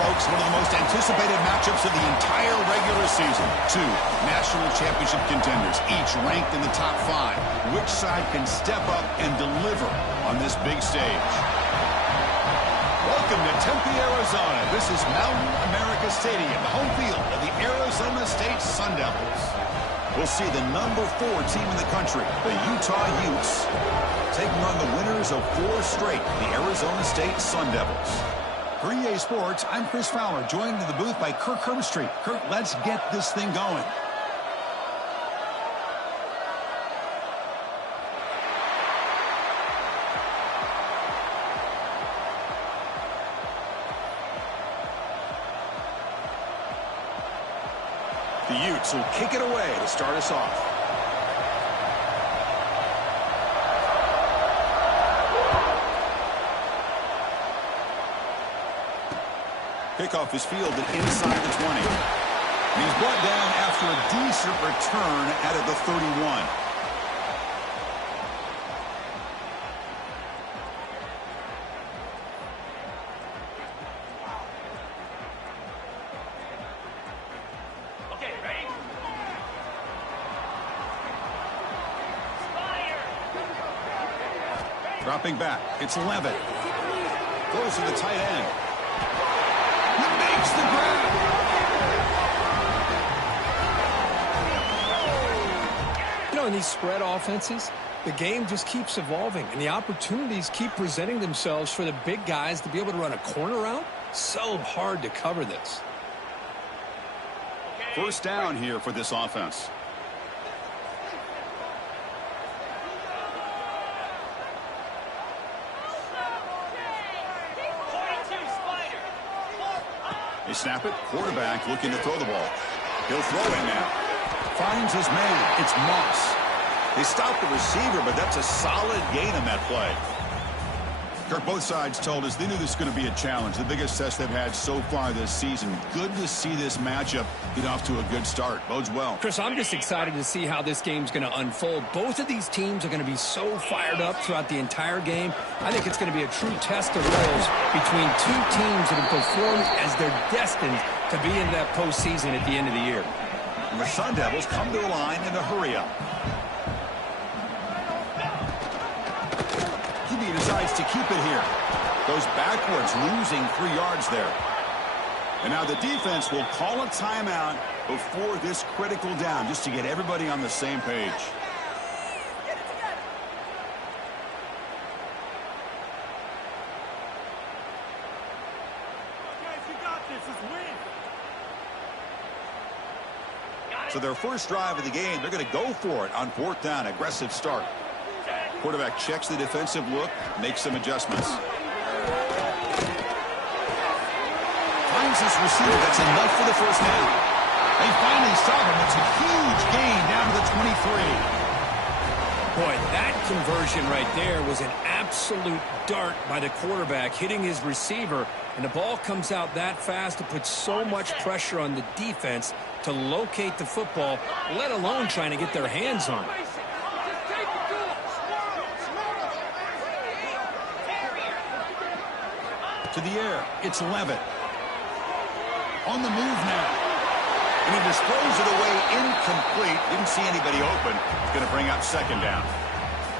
folks, one of the most anticipated matchups of the entire regular season. Two national championship contenders, each ranked in the top 5. Which side can step up and deliver on this big stage? Welcome to Tempe, Arizona. This is Mountain America Stadium, the home field of the Arizona State Sun Devils. We'll see the number 4 team in the country, the Utah Utes, taking on the winners of 4 straight, the Arizona State Sun Devils. For EA Sports, I'm Chris Fowler, joined in the booth by Kirk Herbstreit. Kirk, let's get this thing going. The Utes will kick it away to start us off. Kickoff is fielded inside the 20. And he's brought down after a decent return out of the 31. Okay, ready? Dropping back, it's Levitt. Goes to the tight end. Makes the grab. You know, in these spread offenses, the game just keeps evolving, and the opportunities keep presenting themselves for the big guys to be able to run a corner route. So hard to cover this. First down here for this offense. They snap it. Quarterback looking to throw the ball. He'll throw it now. Finds his man. It's Moss. They stop the receiver, but that's a solid gain on that play. Kirk, both sides told us they knew this was going to be a challenge. The biggest test they've had so far this season. Good to see this matchup get off to a good start. Bodes well. Chris, I'm just excited to see how this game's going to unfold. Both of these teams are going to be so fired up throughout the entire game. I think it's going to be a true test of wills between two teams that have performed as they're destined to be in that postseason at the end of the year. And the Sun Devils come to the line in a hurry up. He decides to keep it here. Goes backwards, losing 3 yards there. And now the defense will call a timeout before this critical down, just to get everybody on the same page. So their first drive of the game, they're going to go for it on 4th down. Aggressive start. Quarterback checks the defensive look, makes some adjustments. Finds his receiver. That's enough for the first down. They finally stop him. It's a huge gain down to the 23. Boy, that conversion right there was an absolute dart by the quarterback, hitting his receiver, and the ball comes out that fast. It puts so much pressure on the defense to locate the football, let alone trying to get their hands on it. To the air, it's Levitt. On the move now. And he just throws it away incomplete. Didn't see anybody open. It's going to bring up 2nd down.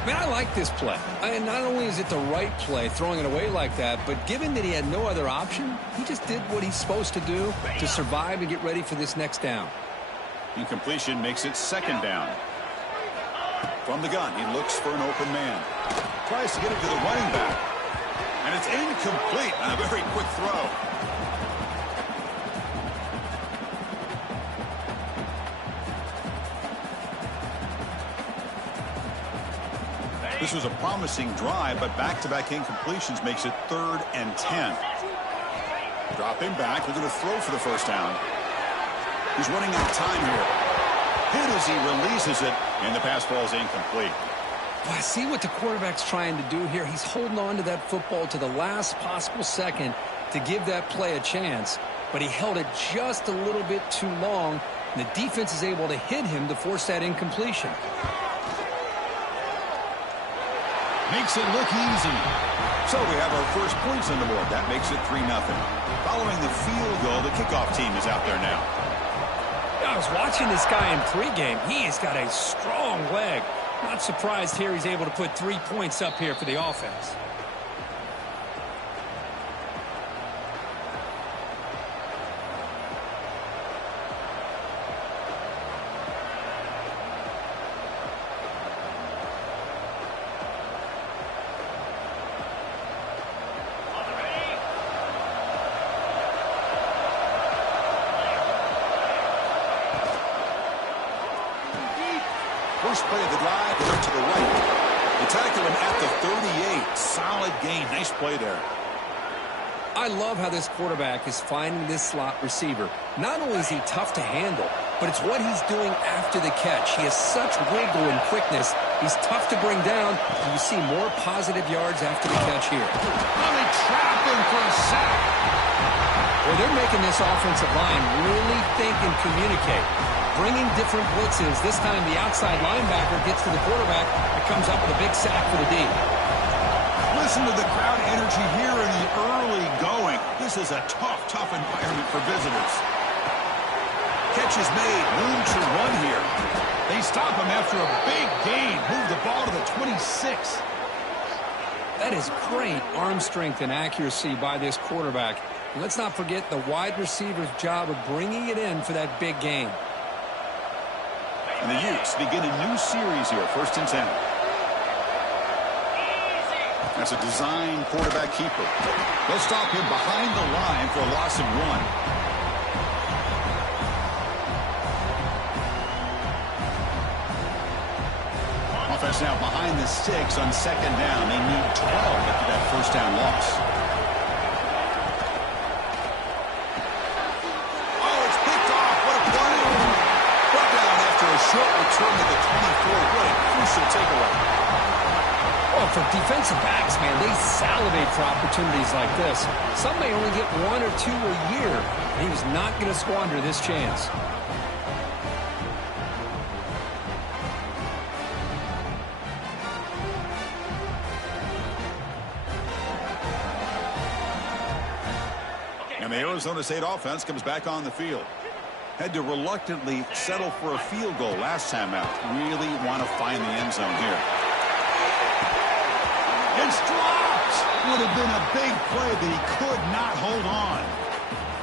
Man, I like this play. And not only is it the right play, throwing it away like that, but given that he had no other option, he just did what he's supposed to do to survive and get ready for this next down. Incompletion makes it 2nd down. From the gun, he looks for an open man. Tries to get it to the running back. And it's incomplete on a very quick throw. This was a promising drive, but back-to-back incompletions makes it 3rd and 10. Dropping back, looking to throw for the first down. He's running out of time here. Hit as he releases it, and the pass falls incomplete. Well, I see what the quarterback's trying to do here. He's holding on to that football to the last possible second to give that play a chance, but he held it just a little bit too long, and the defense is able to hit him to force that incompletion. Makes it look easy. So we have our first points on the board. That makes it 3-0. Following the field goal, the kickoff team is out there now. I was watching this guy in pregame. He has got a strong leg. Not surprised here he's able to put 3 points up here for the offense. First play of the drive, they look to the right. They tackle him at the 38. Solid gain. Nice play there. I love how this quarterback is finding this slot receiver. Not only is he tough to handle, but it's what he's doing after the catch. He has such wiggle and quickness. He's tough to bring down. You see more positive yards after the catch here. Oh, they trap him for a sack. Well, they're making this offensive line really think and communicate. Bringing different blitzes. This time the outside linebacker gets to the quarterback and comes up with a big sack for the D. Listen to the crowd energy here in the early going. This is a tough environment for visitors. Catch is made. Room to run here. They stop him after a big gain. Move the ball to the 26. That is great arm strength and accuracy by this quarterback. And let's not forget the wide receiver's job of bringing it in for that big gain. And the Utes begin a new series here, 1st and 10. That's a design quarterback keeper. They'll stop him behind the line for a loss of 1. Offense now behind the sticks on 2nd down. They need 12 after that 1st down loss. Oh, it's picked off. What a play. Brought down after a short return to the 24. What a crucial takeaway. Well, for defensive backs, man, they salivate for opportunities like this. Some may only get 1 or 2 a year. And he was not going to squander this chance. And the Arizona State offense comes back on the field. Had to reluctantly settle for a field goal last time out. Really want to find the end zone here. It's dropped. Would have been a big play that he could not hold on.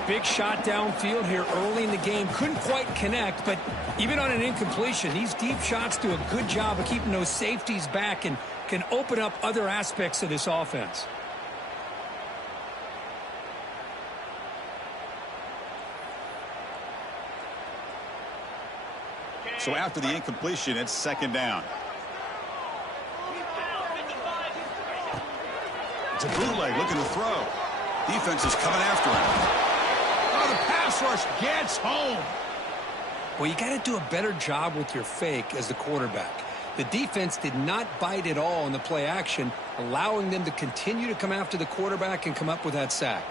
Big shot downfield here early in the game. Couldn't quite connect, but even on an incompletion, these deep shots do a good job of keeping those safeties back and can open up other aspects of this offense. So after the incompletion, it's 2nd down. It's a bootleg looking to throw. Defense is coming after him. Oh, the pass rush gets home. Well, you got to do a better job with your fake as the quarterback. The defense did not bite at all in the play action, allowing them to continue to come after the quarterback and come up with that sack.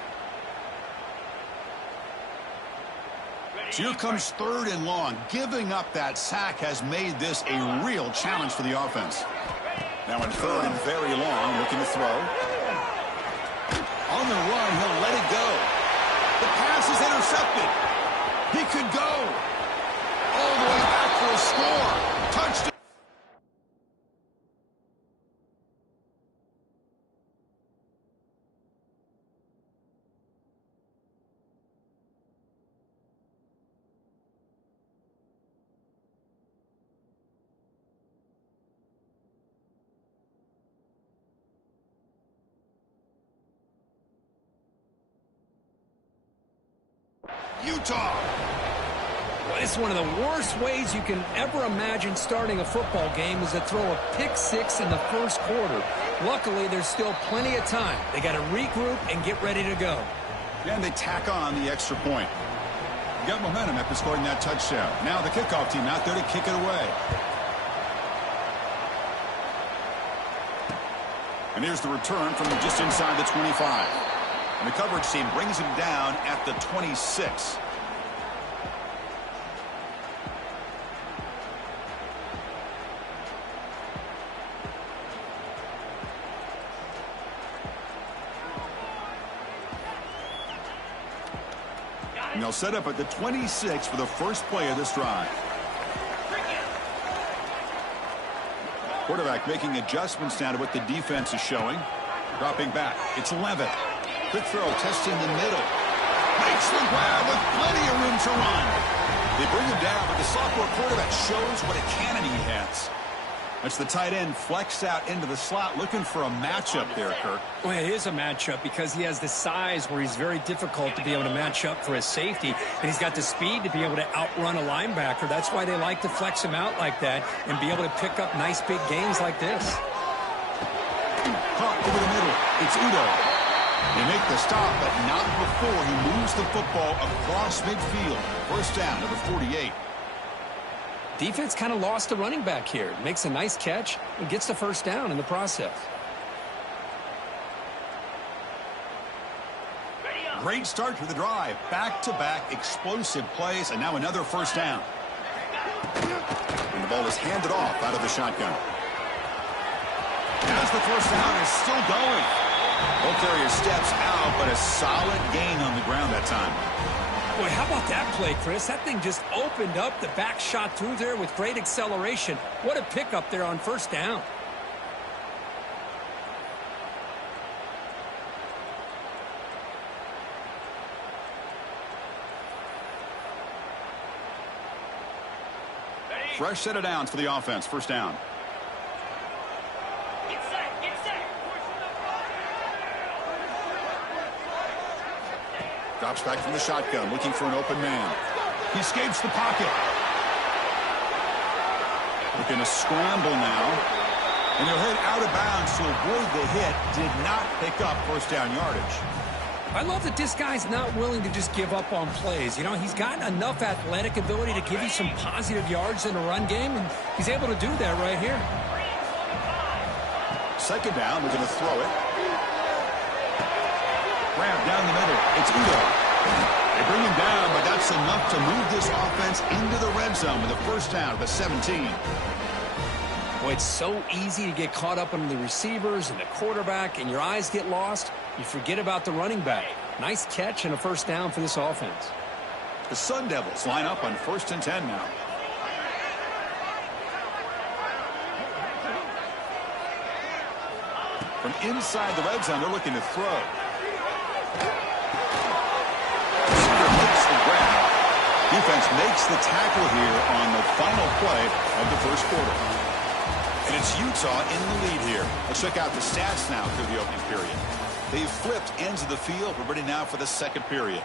So here comes 3rd and long. Giving up that sack has made this a real challenge for the offense. Now in 3rd and very long, looking to throw. On the run, he'll let it go. The pass is intercepted. He could go all the way back for a score. Touchdown. Utah. Well, it's one of the worst ways you can ever imagine starting a football game is to throw a pick 6 in the 1st quarter. Luckily, there's still plenty of time. They got to regroup and get ready to go. And they tack on the extra point. Got momentum after scoring that touchdown. Now the kickoff team out there to kick it away. And here's the return from just inside the 25. And the coverage team brings him down at the 26. And they'll set up at the 26 for the first play of this drive. Quarterback making adjustments now to what the defense is showing. Dropping back. It's Levitt. Quick throw, testing the middle. Makes the grab with plenty of room to run. They bring him down, but the sophomore quarterback shows what a cannon he has. That's the tight end flexed out into the slot, looking for a matchup there, Kirk. Well, it is a matchup because he has the size where he's very difficult to be able to match up for his safety, and he's got the speed to be able to outrun a linebacker. That's why they like to flex him out like that and be able to pick up nice big gains like this. Caught over the middle. It's Udo. They make the stop, but not before he moves the football across midfield. First down to the 48. Defense kind of lost the running back here. Makes a nice catch and gets the first down in the process. Great start to the drive. Back-to-back explosive plays, and now another first down. And the ball is handed off out of the shotgun. As the first down is still going. Ball carrier steps out, but a solid gain on the ground that time. Boy, how about that play, Chris? That thing just opened up. The back shot through there with great acceleration. What a pickup there on first down. Fresh set of downs for the offense. First down. Drops back from the shotgun, looking for an open man. He escapes the pocket. Looking to scramble now. And he'll head out of bounds to avoid the hit. Did not pick up first down yardage. I love that this guy's not willing to just give up on plays. You know, he's got enough athletic ability to give you some positive yards in a run game, and he's able to do that right here. Second down, we're going to throw it. Grab down the middle. It's Udo. They bring him down, but that's enough to move this offense into the red zone with a first down of the 17. Boy, it's so easy to get caught up on the receivers and the quarterback, and your eyes get lost. You forget about the running back. Nice catch and a first down for this offense. The Sun Devils line up on 1st and 10 now. From inside the red zone, they're looking to throw. Defense makes the tackle here on the final play of the first quarter. And it's Utah in the lead here. Let's check out the stats now through the opening period. They've flipped ends of the field. We're ready now for the second period.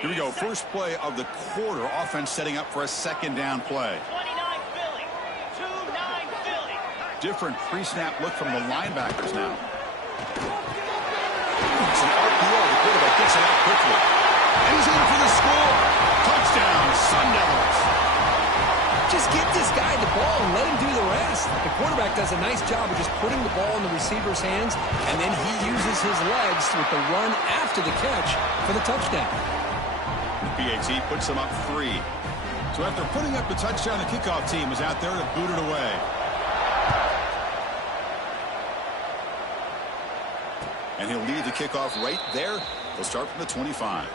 Here we go. First play of the quarter. Offense setting up for a second down play. Different pre-snap look from the linebackers now. It's an RPO. The quarterback gets it out quickly. And he's in for the score. Touchdown, Sun Devils. Just get this guy the ball and let him do the rest. The quarterback does a nice job of just putting the ball in the receiver's hands, and then he uses his legs with the run after the catch for the touchdown. The PAT puts them up 3. So after putting up the touchdown, the kickoff team is out there to boot it away. And he'll leave the kickoff right there. They'll start from the 25.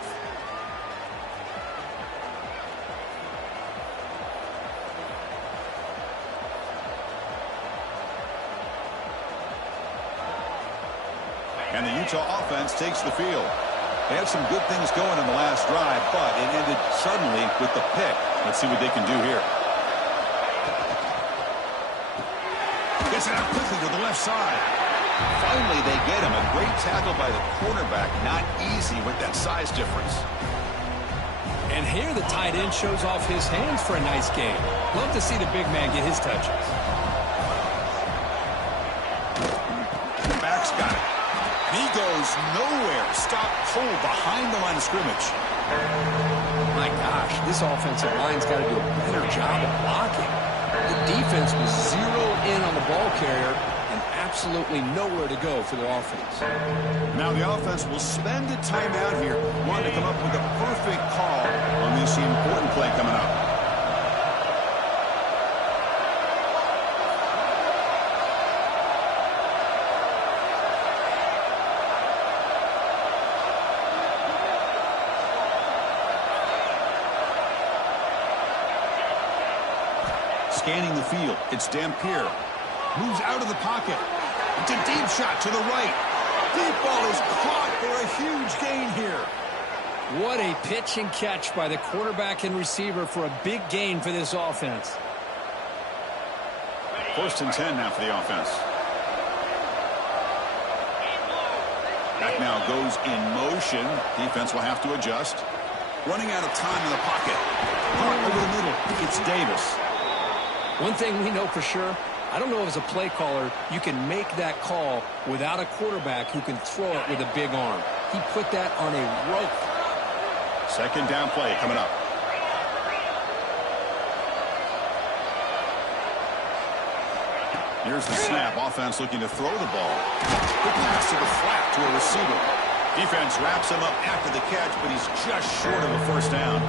And the Utah offense takes the field. They had some good things going in the last drive, but it ended suddenly with the pick. Let's see what they can do here. Gets it out quickly to the left side. Finally, they get him. A great tackle by the cornerback. Not easy with that size difference. And here the tight end shows off his hands for a nice game. Love to see the big man get his touches. Back's got it. He goes nowhere. Stop cold behind the line of scrimmage. My gosh, this offensive line's got to do a better job of blocking. The defense was zeroed in on the ball carrier and absolutely nowhere to go for the offense. Now the offense will spend a timeout here. Want to come up with a perfect call on this important play coming up. scanning the field. It's Dampier. Moves out of the pocket. It's a deep shot to the right. Deep ball is caught for a huge gain here. What a pitch and catch by the quarterback and receiver for a big gain for this offense. 1st and 10 now for the offense. Back now goes in motion. Defense will have to adjust. Running out of time in the pocket. Hard over the middle. It's Davis. One thing we know for sure, I don't know as a play caller, you can make that call without a quarterback who can throw it with a big arm. He put that on a rope. 2nd down play coming up. Here's the snap. Offense looking to throw the ball. Good pass to the flat to a receiver. Defense wraps him up after the catch, but he's just short of a 1st down.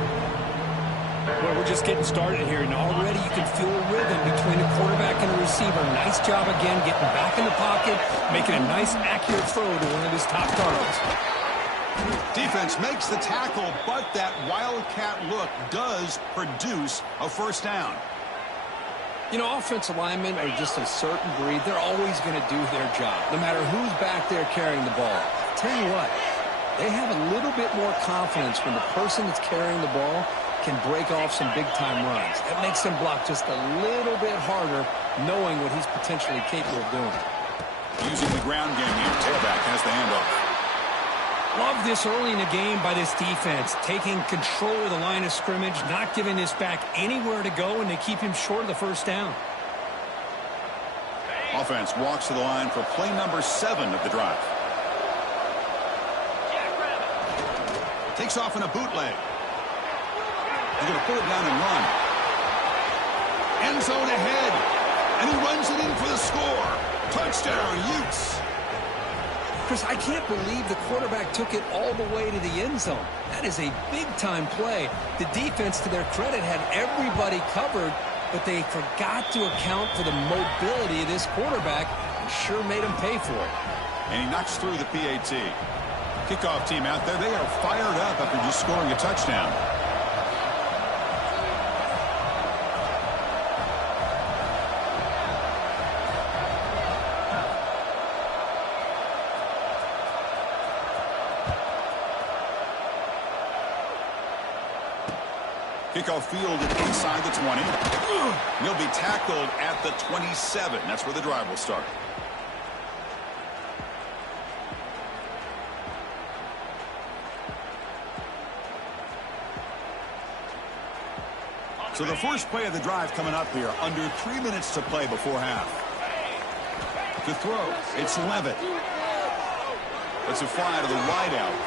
Well, we're just getting started here, and already you can feel a rhythm between the quarterback and the receiver. Nice job again getting back in the pocket, making a nice, accurate throw to one of his top targets. Defense makes the tackle, but that wildcat look does produce a 1st down. You know, offensive linemen are just a certain breed. They're always going to do their job, no matter who's back there carrying the ball. Tell you what, they have a little bit more confidence when the person that's carrying the ball can break off some big-time runs. That makes them block just a little bit harder, knowing what he's potentially capable of doing. Using the ground game here, tailback has the handoff. Love this early in the game by this defense, taking control of the line of scrimmage, not giving this back anywhere to go, and they keep him short of the 1st down. Offense walks to the line for play number 7 of the drive. Takes off in a bootleg. He's going to pull it down and run. End zone ahead. And he runs it in for the score. Touchdown, Utes. Chris, I can't believe the quarterback took it all the way to the end zone. That is a big-time play. The defense, to their credit, had everybody covered, but they forgot to account for the mobility of this quarterback and sure made him pay for it. And he knocks through the PAT. Kickoff team out there, they are fired up after just scoring a touchdown. Kickoff fielded inside the 20. He'll be tackled at the 27. That's where the drive will start. So the first play of the drive coming up here. Under 3 minutes to play before half. To throw, it's Levitt. It's a fly to the wideout.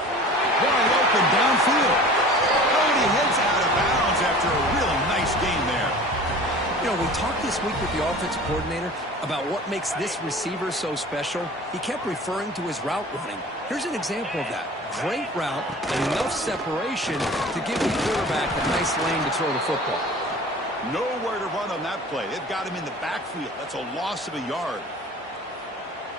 Wide open downfield. Oh, he heads out of bounds after a really nice game there. You know, we talked this week with the offensive coordinator about what makes this receiver so special. He kept referring to his route running. Here's an example of that. Great route, enough separation to give the quarterback a nice lane to throw the football. Nowhere to run on that play. They've got him in the backfield. That's a loss of a yard.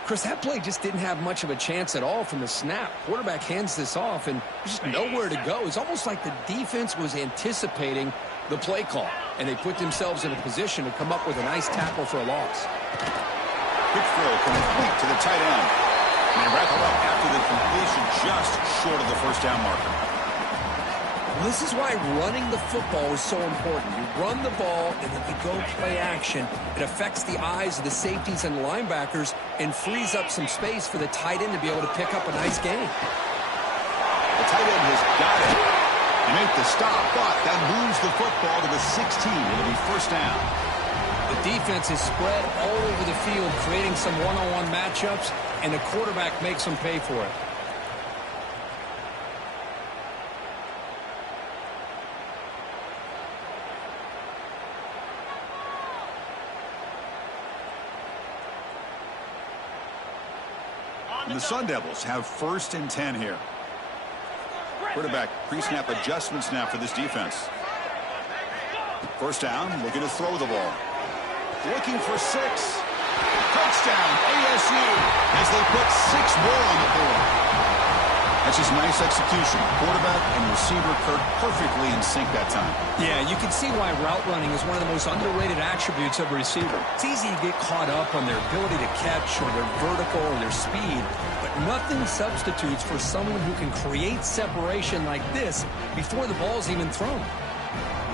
Chris, that play just didn't have much of a chance at all from the snap. Quarterback hands this off, and there's just nowhere to go. It's almost like the defense was anticipating the play call, and they put themselves in a position to come up with a nice tackle for a loss. Quick throw complete to the tight end. And they wrap it up after the completion just short of the 1st down marker. This is why running the football is so important. You run the ball, and then you go play action. It affects the eyes of the safeties and the linebackers and frees up some space for the tight end to be able to pick up a nice gain. The tight end has got it. They make the stop, but that moves the football to the 16. It'll be 1st down. The defense is spread all over the field, creating some one-on-one matchups, and the quarterback makes them pay for it. And the Sun Devils have 1st and 10 here. Quarterback pre-snap adjustments now for this defense. 1st down, looking to throw the ball. Looking for 6. Touchdown, ASU, as they put 6 more on the board. That's just nice execution. Quarterback and receiver Kirk perfectly in sync that time. Yeah, you can see why route running is one of the most underrated attributes of a receiver. It's easy to get caught up on their ability to catch or their vertical or their speed, but nothing substitutes for someone who can create separation like this before the ball's even thrown.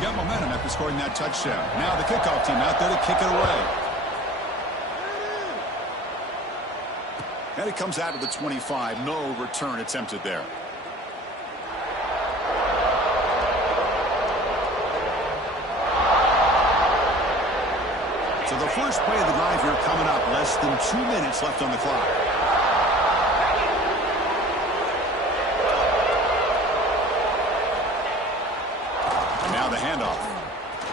Got momentum after scoring that touchdown. Now the kickoff team out there to kick it away. And it comes out of the 25. No return attempted there. So the first play of the drive here coming up. Less than 2 minutes left on the clock. And now the handoff.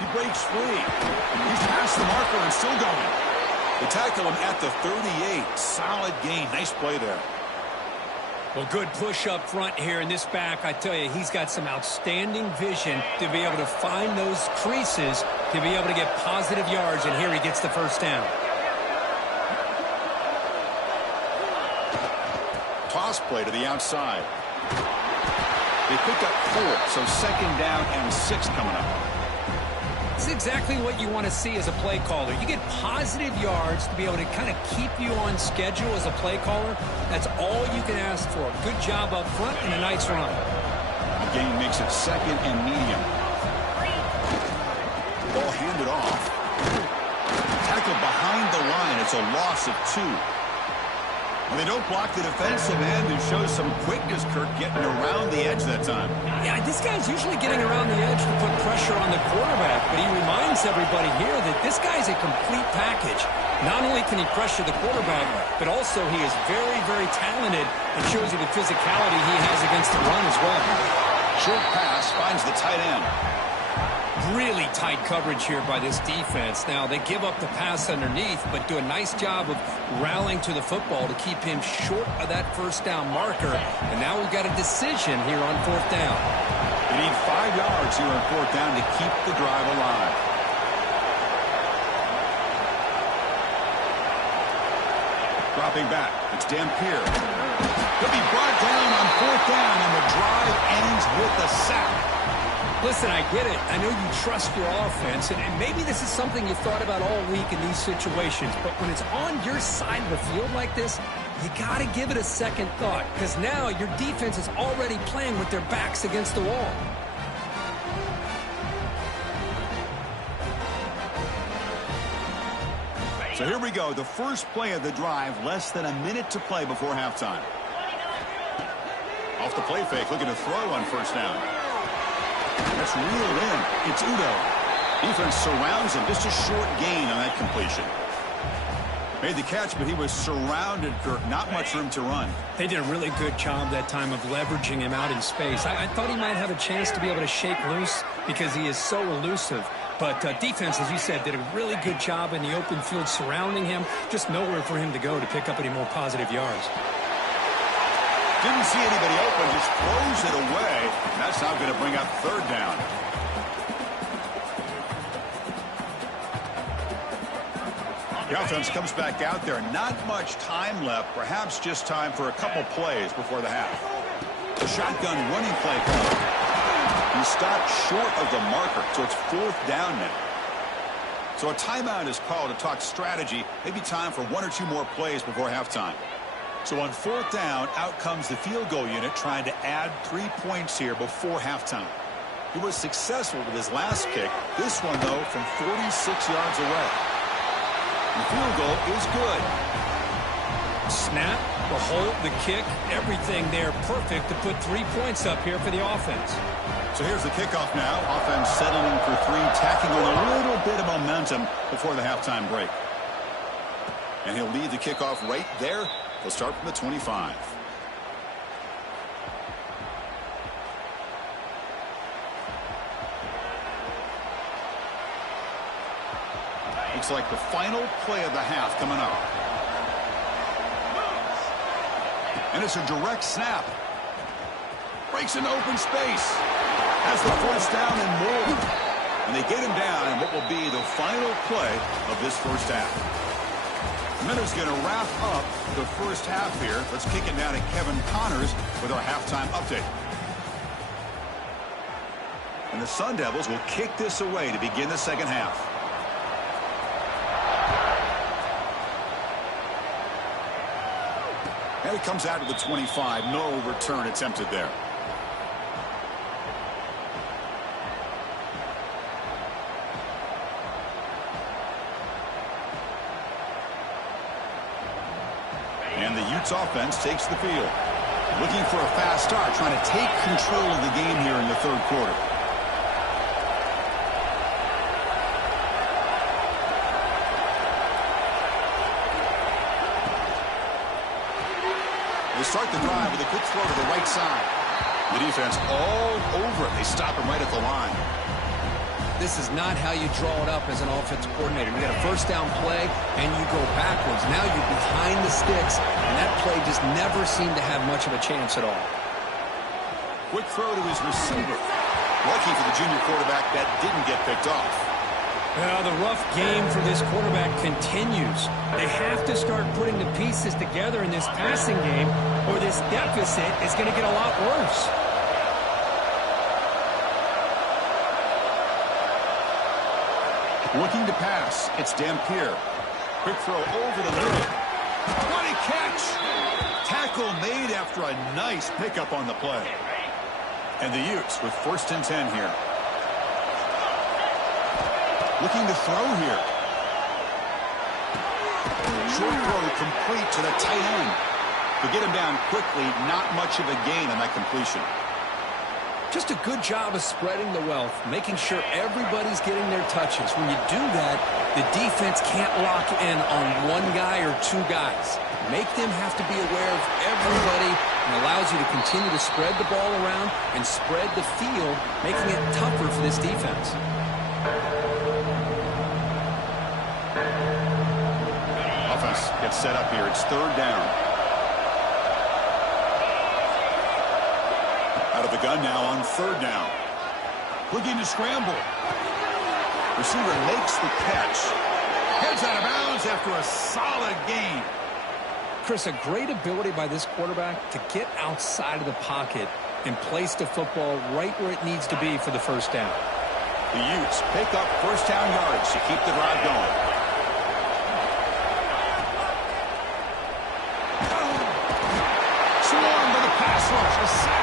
He breaks free. He's past the marker and still going. They tackle him at the 38. Solid gain. Nice play there. Well, good push up front here in this back. I tell you, he's got some outstanding vision to be able to find those creases, to be able to get positive yards, and here he gets the first down. Toss play to the outside. They pick up 4, so second down and 6 coming up. This is exactly what you want to see as a play caller. You get positive yards to be able to kind of keep you on schedule as a play caller. That's all you can ask for. Good job up front and a nice run. The gain makes it second and medium. Ball handed off. Tackled behind the line. It's a loss of 2. And they don't block the defensive end, who shows some quickness, Kirk, getting around the edge that time. Yeah, this guy's usually getting around the edge to put pressure on the quarterback, but he reminds everybody here that this guy's a complete package. Not only can he pressure the quarterback, but also he is very, very talented and shows you the physicality he has against the run as well. Short pass finds the tight end. Really tight coverage here by this defense. Now, they give up the pass underneath, but do a nice job of rallying to the football to keep him short of that first down marker. And now we've got a decision here on 4th down. They need 5 yards here on 4th down to keep the drive alive. Dropping back, it's Dampier. He'll be brought down on 4th down, and the drive ends with a sack. Listen, I get it. I know you trust your offense, and maybe this is something you thought about all week in these situations, but when it's on your side of the field like this, you got to give it a second thought, because now your defense is already playing with their backs against the wall. So here we go, the first play of the drive, less than a minute to play before halftime. Off the play fake, looking to throw on 1st down. That's reeled in. It's Udo. Defense surrounds him. Just a short gain on that completion. Made the catch, but he was surrounded, Kirk. Not much room to run. They did a really good job that time of leveraging him out in space. I thought he might have a chance to be able to shake loose because he is so elusive. But defense, as you said, did a really good job in the open field surrounding him. Just nowhere for him to go to pick up any more positive yards. Didn't see anybody open, just throws it away. That's now going to bring up 3rd down. The offense comes back out there. Not much time left. Perhaps just time for a couple plays before the half. The shotgun running play call. He stopped short of the marker, so it's 4th down now. So a timeout is called to talk strategy. Maybe time for 1 or 2 more plays before halftime. So on 4th down, out comes the field goal unit trying to add 3 points here before halftime. He was successful with his last kick. This one, though, from 46 yards away. The field goal is good. Snap, the hold, the kick, everything there perfect to put 3 points up here for the offense. So here's the kickoff now. Offense settling for 3, tacking on a little bit of momentum before the halftime break. And he'll lead the kickoff right there. He'll start from the 25. Looks like the final play of the half coming up. And it's a direct snap. Breaks into open space. Has the first down and more. And they get him down in what will be the final play of this first half. And then who's going to wrap up the first half here? Let's kick it down to Kevin Connors with our halftime update. And the Sun Devils will kick this away to begin the second half. And it comes out to the 25. No return attempted there. And the Utes offense takes the field. Looking for a fast start, trying to take control of the game here in the third quarter. They start the drive with a quick throw to the right side. The defense all over it. They stop him right at the line. This is not how you draw it up as an offensive coordinator. You got a first down play, and you go backwards. Now you're behind the sticks, and that play just never seemed to have much of a chance at all. Quick throw to his receiver. Lucky for the junior quarterback that didn't get picked off. Well, the rough game for this quarterback continues. They have to start putting the pieces together in this passing game, or this deficit is going to get a lot worse. Looking to pass. It's Dampier. Quick throw over the middle. What a catch! Tackle made after a nice pickup on the play. And the Utes with 1st and 10 here. Looking to throw here. Short throw complete to the tight end. To get him down quickly, not much of a gain on that completion. Just a good job of spreading the wealth, making sure everybody's getting their touches. When you do that, the defense can't lock in on one guy or two guys. Make them have to be aware of everybody, and allows you to continue to spread the ball around and spread the field, making it tougher for this defense. Offense gets set up here. It's 3rd down. Out of the gun now on 3rd down. Looking to scramble. Receiver makes the catch. Heads out of bounds after a solid gain. Chris, a great ability by this quarterback to get outside of the pocket and place the football right where it needs to be for the first down. The Utes pick up first down yards to keep the drive going. Swarmed by the pass rush. A sack.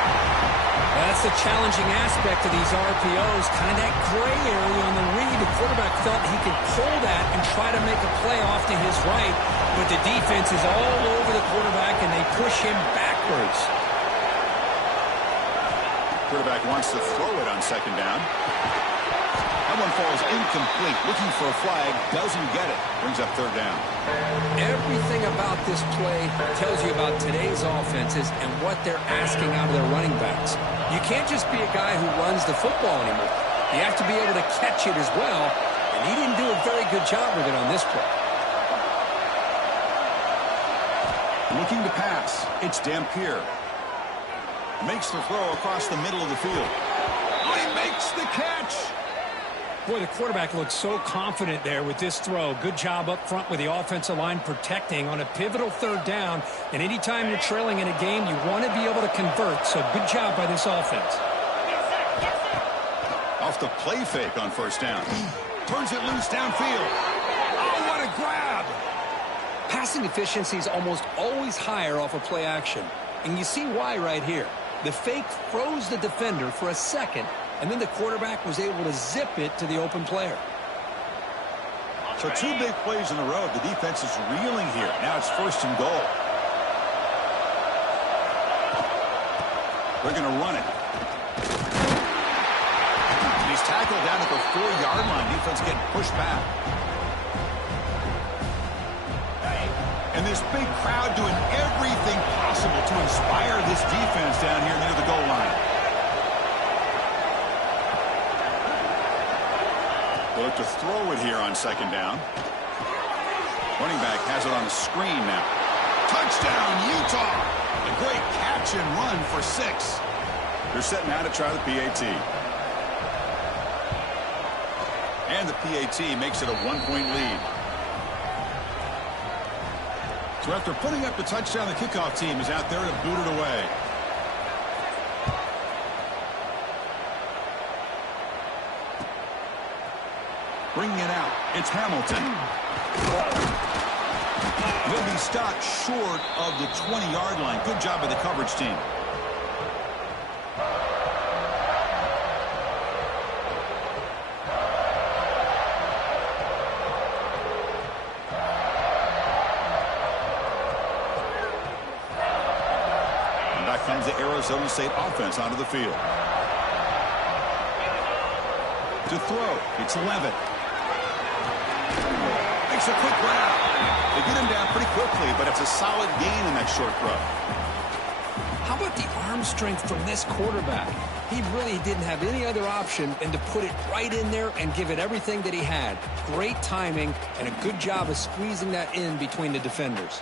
That's the challenging aspect of these RPOs, kind of that gray area on the read. The quarterback felt he could pull that and try to make a play off to his right, but the defense is all over the quarterback, and they push him backwards. Quarterback wants to throw it on 2nd down. That one falls incomplete. Looking for a flag. Doesn't get it. Brings up 3rd down. Everything about this play tells you about today's offenses and what they're asking out of their running backs. You can't just be a guy who runs the football anymore. You have to be able to catch it as well, and he didn't do a very good job with it on this play. Looking to pass. It's Dampier. Makes the throw across the middle of the field. Oh, he makes the catch! Boy, the quarterback looks so confident there with this throw. Good job up front with the offensive line protecting on a pivotal 3rd down. And anytime you're trailing in a game, you want to be able to convert. So good job by this offense. Off the play fake on 1st down. Turns it loose downfield. Oh, what a grab! Passing efficiency is almost always higher off of play action. And you see why right here. The fake froze the defender for a second, and then the quarterback was able to zip it to the open player. So 2 big plays in a row. The defense is reeling here. Now it's 1st and goal. They're going to run it. And he's tackled down at the 4-yard line. Defense getting pushed back. And this big crowd doing everything possible to inspire this defense down here near the goal line. They look to throw it here on 2nd down. Running back has it on the screen now. Touchdown, Utah! A great catch and run for 6. They're set now to try the PAT. And the PAT makes it a 1-point lead. So after putting up the touchdown, the kickoff team is out there to boot it away. Bringing it out, it's Hamilton. He'll be stopped short of the 20-yard line. Good job by the coverage team. And back comes the Arizona State offense onto the field. To throw, it's Levitt. Makes a quick grab. They get him down pretty quickly, but it's a solid gain in that short throw. How about the arm strength from this quarterback? He really didn't have any other option than to put it right in there and give it everything that he had. Great timing and a good job of squeezing that in between the defenders.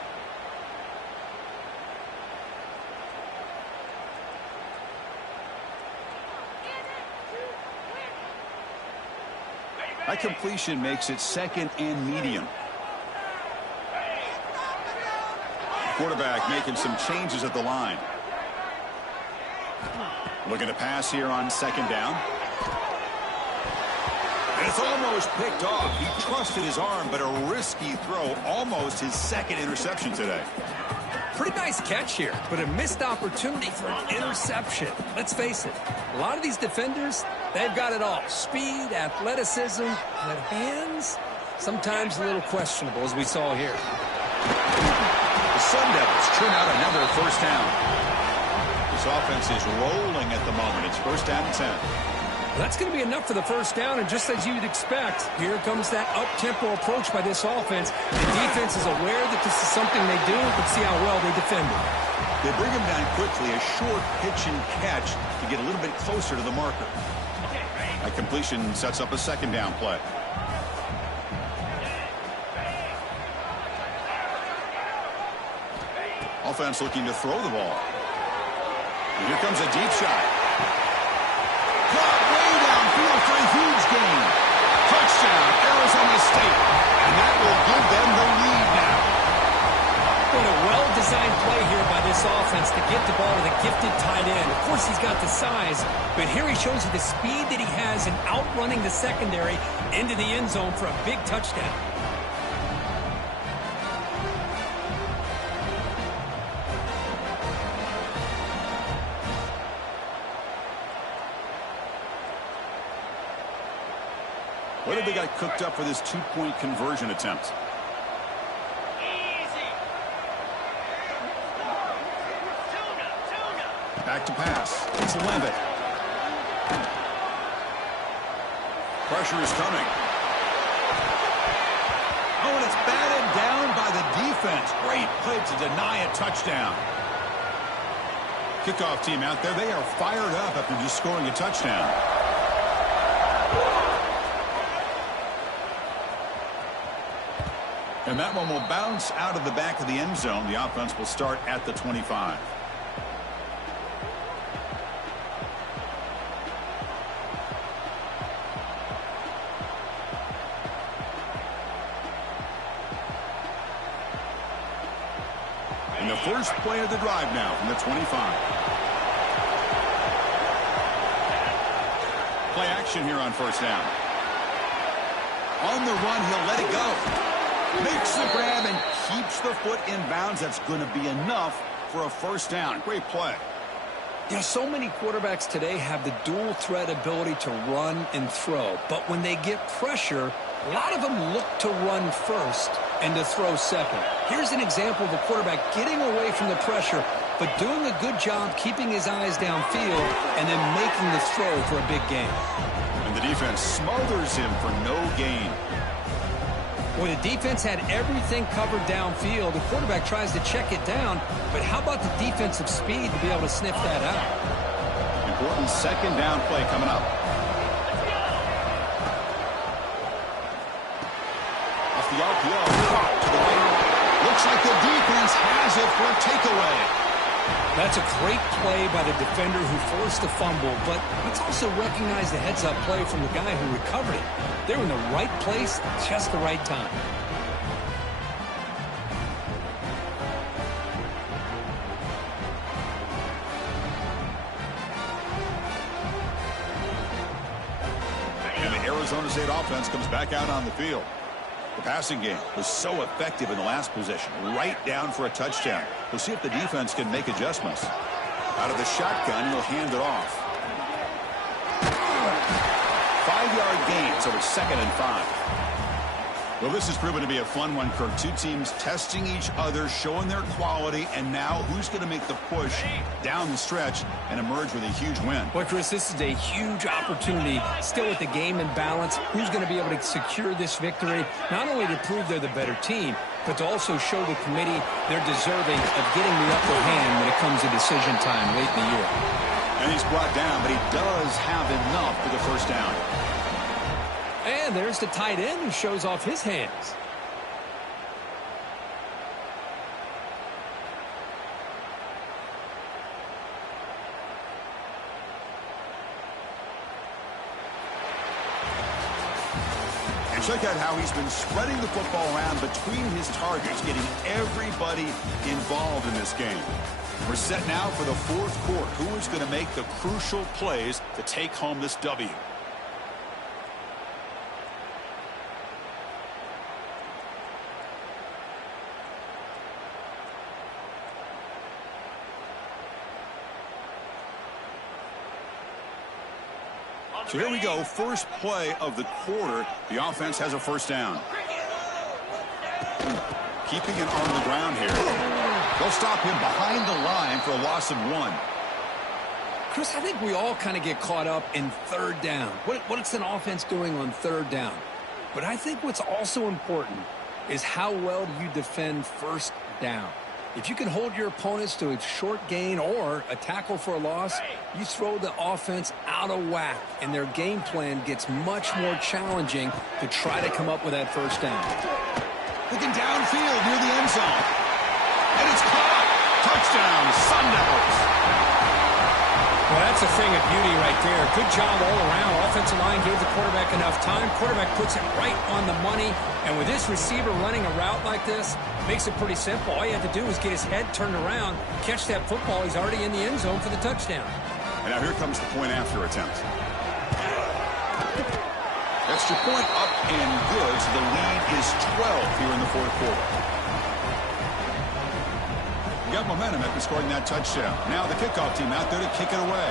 That completion makes it second and medium. Quarterback making some changes at the line. Looking to pass here on second down. And it's almost picked off. He trusted his arm, but a risky throw. Almost his second interception today. Pretty nice catch here, but a missed opportunity for an interception. Let's face it, a lot of these defenders, they've got it all. Speed, athleticism, but hands, sometimes a little questionable, as we saw here. The Sun Devils turn out another first down. This offense is rolling at the moment. It's first down and 10. That's going to be enough for the first down, and just as you'd expect, here comes that up-tempo approach by this offense. The defense is aware that this is something they do, but see how well they defend it. They bring him down quickly, a short pitch and catch to get a little bit closer to the marker. That completion sets up a second down play. Offense looking to throw the ball. And here comes a deep shot. Caught way downfield for a huge gain. Touchdown, Arizona State. And that will give them the lead now. What a well-designed play here by this offense to get the ball to the gifted tight end. Of course, he's got the size, but here he shows you the speed that he has in outrunning the secondary into the end zone for a big touchdown. What have they got cooked up for this two-point conversion attempt? Back to pass. It's Levitt. Pressure is coming. Oh, and it's batted down by the defense. Great play to deny a touchdown. Kickoff team out there. They are fired up after just scoring a touchdown. And that one will bounce out of the back of the end zone. The offense will start at the 25. And the first play of the drive now from the 25. Play action here on first down. On the run, he'll let it go. Makes the grab and keeps the foot in bounds. That's going to be enough for a first down. Great play. Yeah, so many quarterbacks today have the dual threat ability to run and throw. But when they get pressure, a lot of them look to run first and to throw second. Here's an example of a quarterback getting away from the pressure, but doing a good job keeping his eyes downfield and then making the throw for a big gain. And the defense smothers him for no gain. When the defense had everything covered downfield, the quarterback tries to check it down, but how about the defensive speed to be able to sniff that out? Important second down play coming up. Off the RPO, to the right. Looks like the defense has it for a takeaway. That's a great play by the defender who forced the fumble, but let's also recognize the heads-up play from the guy who recovered it. They were in the right place at just the right time. Arizona State offense comes back out on the field. The passing game was so effective in the last possession, right down for a touchdown. We'll see if the defense can make adjustments. Out of the shotgun, he'll hand it off. 5-yard gain, so it's 2nd and 5. Well, this has proven to be a fun one, Kirk. Two teams testing each other, showing their quality, and now who's going to make the push down the stretch and emerge with a huge win? Boy, Chris, this is a huge opportunity. Still with the game in balance, who's going to be able to secure this victory, not only to prove they're the better team, but to also show the committee they're deserving of getting the upper hand when it comes to decision time late in the year. And he's brought down, but he does have enough for the first down. And there's the tight end who shows off his hands. And check out how he's been spreading the football around between his targets, getting everybody involved in this game. We're set now for the fourth quarter. Who is going to make the crucial plays to take home this W? So here we go, first play of the quarter. The offense has a first down. Keeping it on the ground here. They'll stop him behind the line for a loss of 1. Chris, I think we all kind of get caught up in third down. What's an offense doing on third down? But I think what's also important is how well do you defend first down. If you can hold your opponents to a short gain or a tackle for a loss, you throw the offense out of whack, and their game plan gets much more challenging to try to come up with that first down. Looking downfield near the end zone. And it's caught. Touchdown, Sun Devils. Well, that's a thing of beauty right there. Good job all around. Offensive line gave the quarterback enough time. Quarterback puts it right on the money. And with this receiver running a route like this, makes it pretty simple. All you have to do is get his head turned around, catch that football. He's already in the end zone for the touchdown. And now here comes the point after attempt. Extra point up and good. So the lead is 12 here in the fourth quarter. Got momentum after scoring that touchdown. Now the kickoff team out there to kick it away.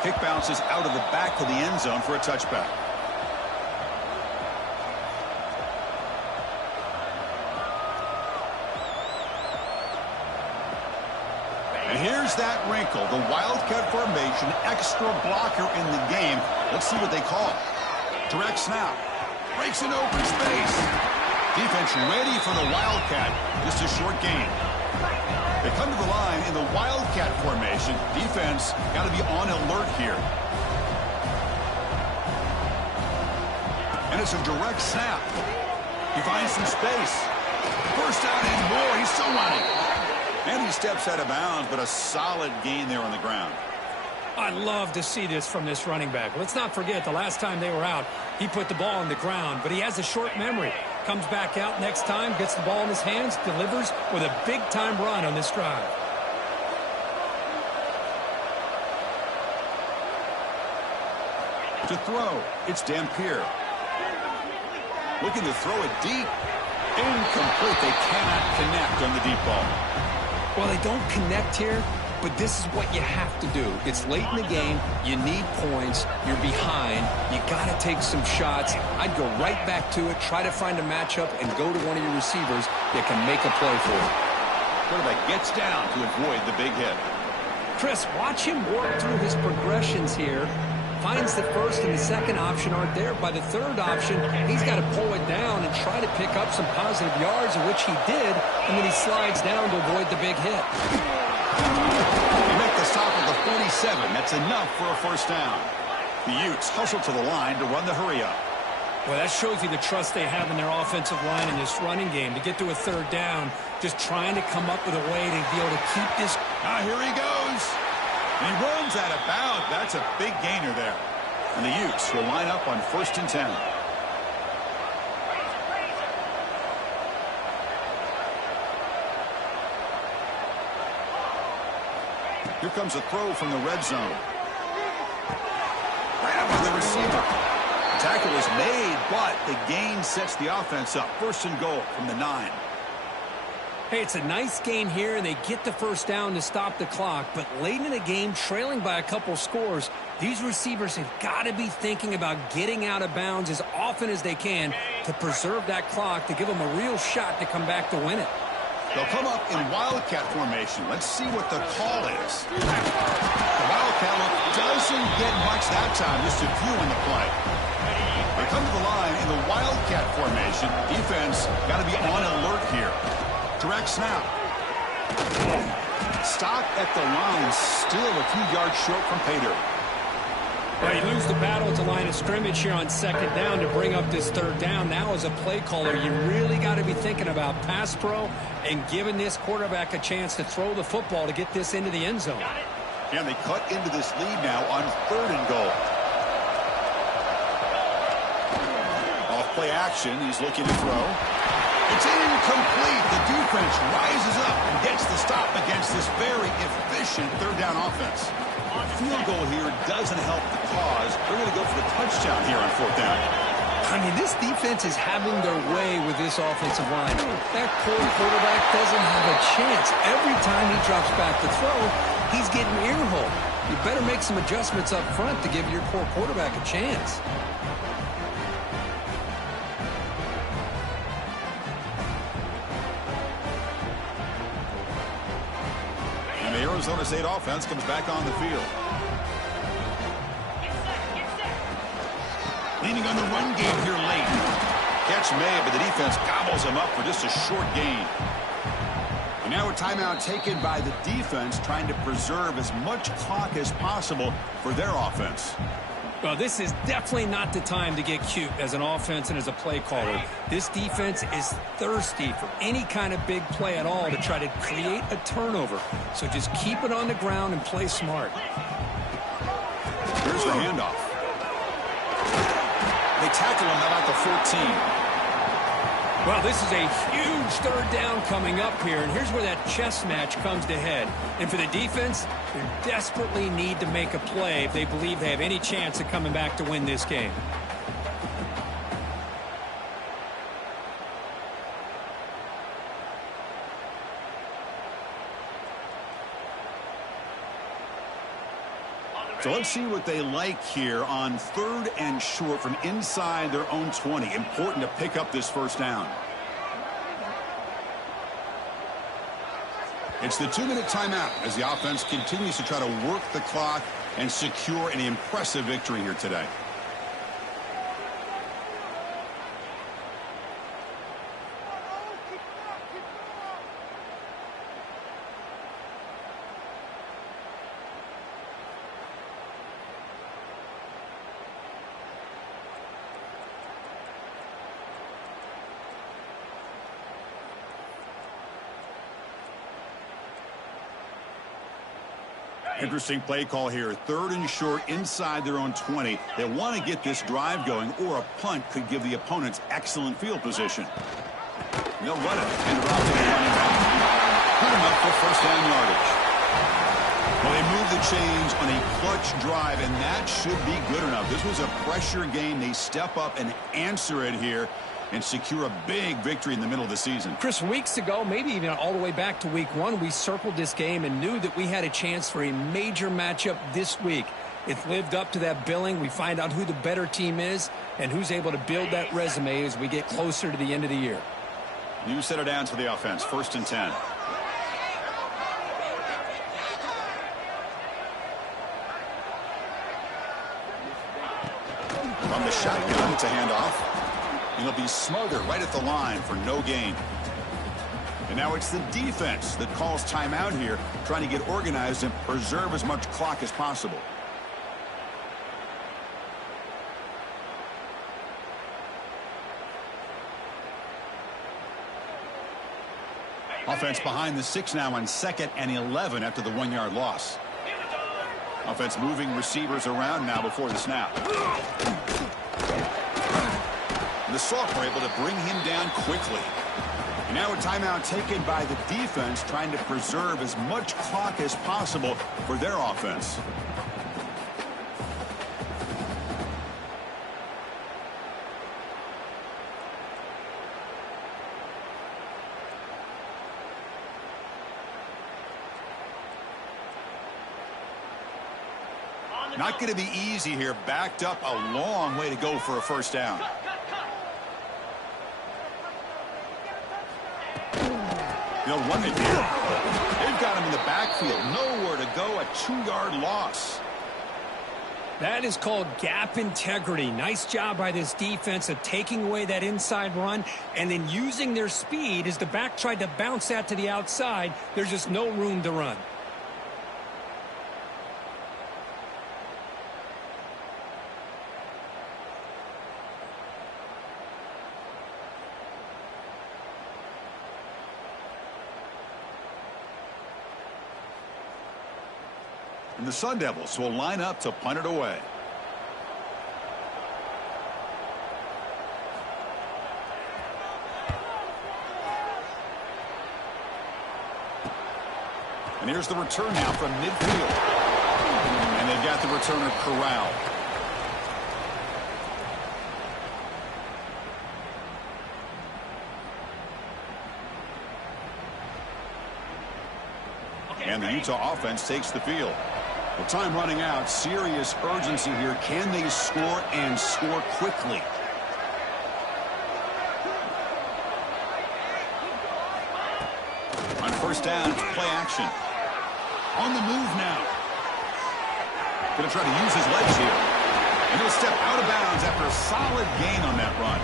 Kick bounces out of the back of the end zone for a touchback. And here's that wrinkle. The Wildcat formation, extra blocker in the game. Let's see what they call. Direct snap. Breaks in open space. Defense ready for the Wildcat. Just a short gain. They come to the line in the Wildcat formation. Defense got to be on alert here. And it's a direct snap. He finds some space. First down and more. He's still running. And he steps out of bounds, but a solid gain there on the ground. I love to see this from this running back. Let's not forget the last time they were out, he put the ball on the ground, but he has a short memory. Comes back out next time, gets the ball in his hands, delivers with a big-time run on this drive. To throw, it's Dampier. Looking to throw it deep. Incomplete. They cannot connect on the deep ball. Well, they don't connect here, but this is what you have to do. It's late in the game. You need points. You're behind. You got to take some shots. I'd go right back to it, try to find a matchup, and go to one of your receivers that can make a play for it. Quarterback gets down to avoid the big hit. Chris, watch him work through his progressions here. Finds the first and the second option aren't there. By the third option, he's got to pull it down and try to pick up some positive yards, of which he did, and then he slides down to avoid the big hit. They make the stop at the 47. That's enough for a first down. The Utes hustle to the line to run the hurry-up. Well, that shows you the trust they have in their offensive line in this running game. To get to a third down, just trying to come up with a way to be able to keep this. Here he goes. And he runs out of bounds. That's a big gainer there. And the Utes will line up on 1st and 10. Here comes a throw from the red zone. Grabbed by the receiver. Tackle is made, but the gain sets the offense up. First and goal from the 9. Hey, it's a nice gain here, and they get the first down to stop the clock. But late in the game, trailing by a couple scores, these receivers have got to be thinking about getting out of bounds as often as they can to preserve that clock, to give them a real shot to come back to win it. They'll come up in wildcat formation. Let's see what the call is. The wildcat look doesn't get much that time, just a few in the play. They come to the line in the wildcat formation. Defense got to be on alert here. Direct snap. Stop at the line, still a few yards short from pay dirt. Well, you lose the battle at the line of scrimmage here on second down to bring up this third down. Now, as a play caller, you really got to be thinking about pass pro and giving this quarterback a chance to throw the football to get this into the end zone. And they cut into this lead now on third and goal. Off play action, he's looking to throw. It's incomplete. The defense rises up and gets the stop against this very efficient third down offense. Field goal here doesn't help the cause. They're going to go for the touchdown here on fourth down. I mean, this defense is having their way with this offensive line. That poor quarterback doesn't have a chance. Every time he drops back to throw, he's getting earholed. You better make some adjustments up front to give your poor quarterback a chance. And the Arizona State offense comes back on the field. Leaning on the run game here late. Catch made, but the defense gobbles him up for just a short gain. And now a timeout taken by the defense, trying to preserve as much clock as possible for their offense. Well, this is definitely not the time to get cute as an offense and as a play caller. This defense is thirsty for any kind of big play at all to try to create a turnover. So just keep it on the ground and play smart. Here's the handoff. They tackle him about the 14. Well, this is a huge third down coming up here, and here's where that chess match comes to head. And for the defense, they desperately need to make a play if they believe they have any chance of coming back to win this game. So let's see what they like here on third and short from inside their own 20. Important to pick up this first down. It's the 2-minute timeout as the offense continues to try to work the clock and secure an impressive victory here today. Interesting play call here. Third and short inside their own 20. They want to get this drive going, or a punt could give the opponents excellent field position. They'll run it. And off to the running back. Put him up for first down yardage. Well, they move the chains on a clutch drive, and that should be good enough. This was a pressure game. They step up and answer it here and secure a big victory in the middle of the season. Chris, weeks ago, maybe even all the way back to week 1, we circled this game and knew that we had a chance for a major matchup this week. It lived up to that billing. We find out who the better team is and who's able to build that resume as we get closer to the end of the year. New set of downs for the offense. First and 10. From the shotgun, it's a handoff. And he'll be smothered right at the line for no gain. And now it's the defense that calls timeout here, trying to get organized and preserve as much clock as possible. Offense behind the 6 now on 2nd and 11 after the 1-yard loss. Offense moving receivers around now before the snap. The Sophomore able to bring him down quickly. Now a timeout taken by the defense, trying to preserve as much clock as possible for their offense. Not going to be easy here. Backed up a long way to go for a first down. They'll run it here. They've got him in the backfield. Nowhere to go. A 2-yard loss. That is called gap integrity. Nice job by this defense of taking away that inside run and then using their speed as the back tried to bounce that to the outside. There's just no room to run. And the Sun Devils will line up to punt it away. And here's the return now from midfield. And they've got the returner corralled. And the Utah offense takes the field. Well, time running out. Serious urgency here. Can they score and score quickly? On first down, it's play action. On the move now. Going to try to use his legs here. And he'll step out of bounds after a solid gain on that run.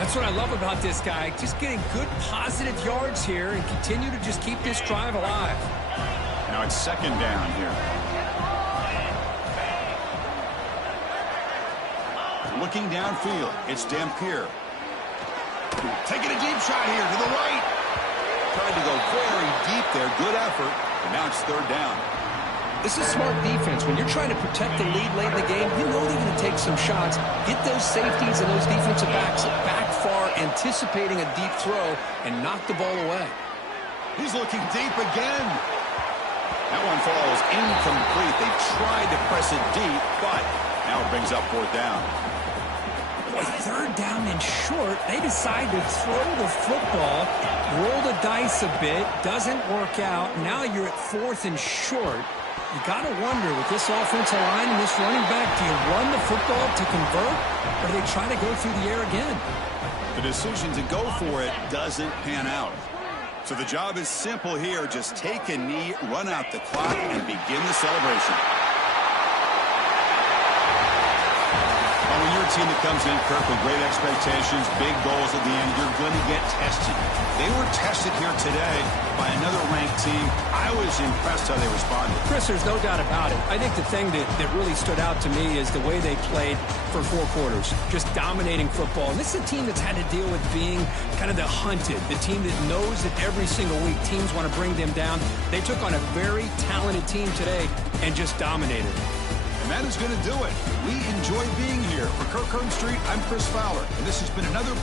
That's what I love about this guy. Just getting good positive yards here and continue to just keep this drive alive. Now it's second down here. Looking downfield, it's Dampier. Taking a deep shot here to the right. Tried to go very deep there. Good effort. And now it's third down. This is smart defense. When you're trying to protect the lead late in the game, you know they're going to take some shots. Get those safeties and those defensive backs back far, anticipating a deep throw, and knock the ball away. He's looking deep again. That one falls incomplete. They tried to press it deep, but now it brings up fourth down. Boy, third down and short. They decide to throw the football, roll the dice a bit, doesn't work out. Now you're at fourth and short. You got to wonder, with this offensive line and this running back, do you run the football to convert, or do they try to go through the air again? The decision to go for it doesn't pan out. So the job is simple here. Just take a knee, run out the clock, and begin the celebration. Well, when you're a team that comes in, Kirk, with great expectations, big goals at the end, you're going to get tested. They were tested here today by another ranked team. I was impressed how they responded. Chris, there's no doubt about it. I think the thing that really stood out to me is the way they played for 4 quarters, just dominating football. And this is a team that's had to deal with being kind of the hunted, the team that knows that every single week teams want to bring them down. They took on a very talented team today and just dominated. And that is going to do it. We enjoy being here. For Kirk Street, I'm Chris Fowler, and this has been another